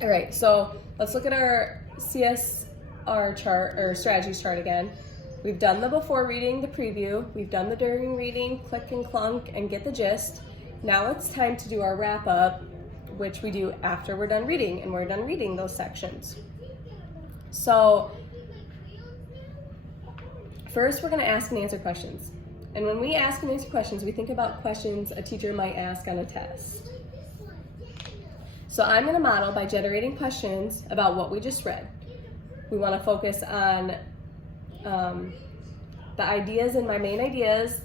All right, so let's look at our CSR chart or strategies chart again. We've done the before reading, the preview. We've done the during reading, click and clunk, and get the gist. Now it's time to do our wrap up, which we do after we're done reading, and we're done reading those sections. So first, we're going to ask and answer questions. And when we ask and answer questions, we think about questions a teacher might ask on a test. So I'm going to model by generating questions about what we just read. We want to focus on the ideas and my main ideas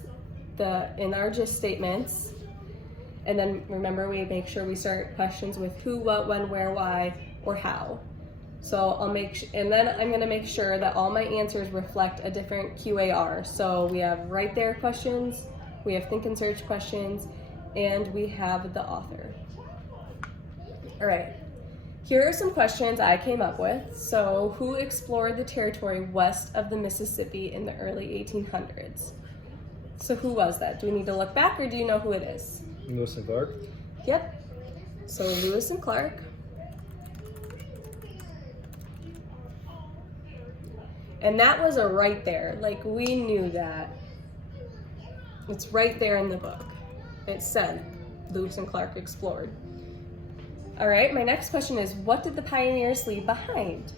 in our gist statements. And then remember, we make sure we start questions with who, what, when, where, why, or how. So and then I'm going to make sure that all my answers reflect a different QAR. So we have right there questions, we have think and search questions, and we have the author. All right, here are some questions I came up with. So who explored the territory west of the Mississippi in the early 1800s? So who was that? Do we need to look back, or do you know who it is? Lewis and Clark? Yep, so Lewis and Clark. And that was a right there, like we knew that. It's right there in the book. It said Lewis and Clark explored. All right, my next question is, what did the pioneers leave behind?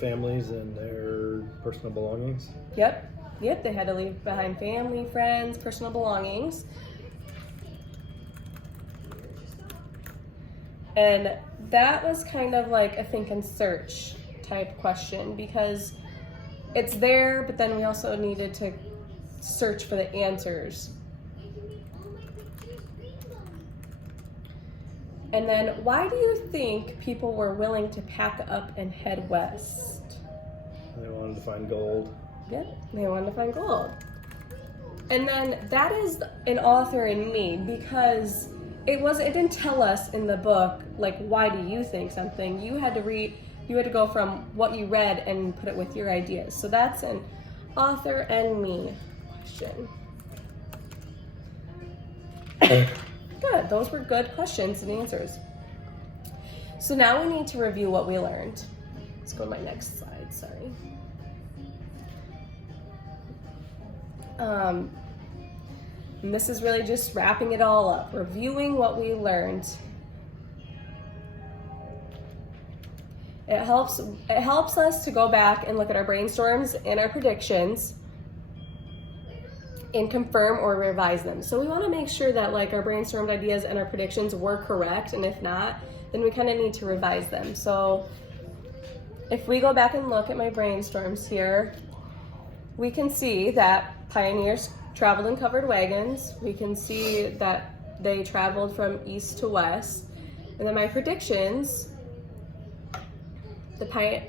Families and their personal belongings. Yep, they had to leave behind family, friends, personal belongings. And that was kind of like a think and search type question, because it's there, but then we also needed to search for the answers. And then, why do you think people were willing to pack up and head west? They wanted to find gold. Yep, they wanted to find gold. And then that is an author in me, because it didn't tell us in the book, like, why do you think something? You had to go from what you read and put it with your ideas. So that's an author and me question. Good, those were good questions and answers. So now we need to review what we learned. Let's go to my next slide, sorry. And this is really just wrapping it all up, reviewing what we learned. It helps us to go back and look at our brainstorms and our predictions and confirm or revise them. So we want to make sure that like our brainstormed ideas and our predictions were correct, and if not, then we kind of need to revise them. So if we go back and look at my brainstorms here, we can see that pioneers traveled in covered wagons. We can see that they traveled from east to west. And then my predictions, I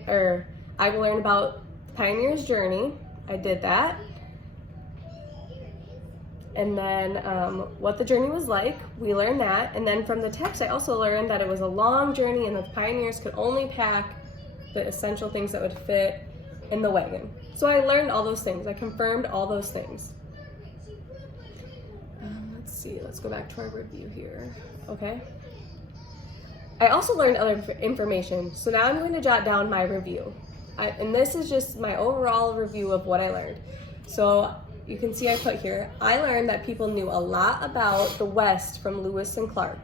will learn about the pioneer's journey. I did that. And then what the journey was like, we learned that. And then from the text, I also learned that it was a long journey and that the pioneers could only pack the essential things that would fit in the wagon. So I learned all those things. I confirmed all those things. Let's see, let's go back to our review here. Okay. I also learned other information. So now I'm going to jot down my review. And this is just my overall review of what I learned. So you can see I put here, I learned that people knew a lot about the West from Lewis and Clark.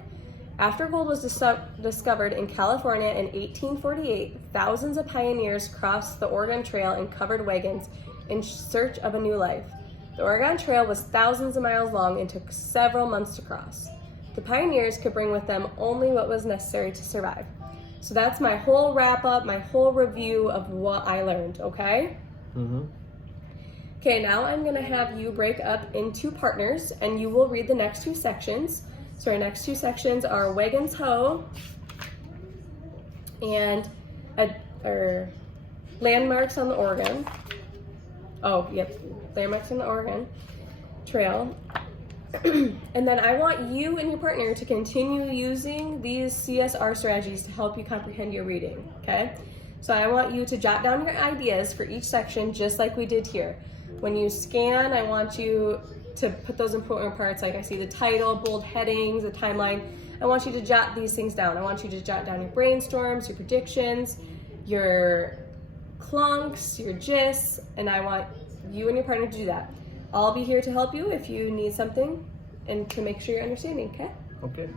After gold was discovered in California in 1848, thousands of pioneers crossed the Oregon Trail in covered wagons in search of a new life. The Oregon Trail was thousands of miles long and took several months to cross. The pioneers could bring with them only what was necessary to survive. So that's my whole wrap up, my whole review of what I learned, okay? Mm-hmm. Okay, now I'm gonna have you break up into partners and you will read the next two sections. So our next two sections are Wagons Ho and Landmarks on the Oregon. Oh, yep, Landmarks on the Oregon Trail. And then I want you and your partner to continue using these CSR strategies to help you comprehend your reading, okay? So I want you to jot down your ideas for each section just like we did here. When you scan, I want you to put those important parts, like I see the title, bold headings, the timeline. I want you to jot these things down. I want you to jot down your brainstorms, your predictions, your clunks, your gists, and I want you and your partner to do that. I'll be here to help you if you need something and to make sure you're understanding, okay? Okay.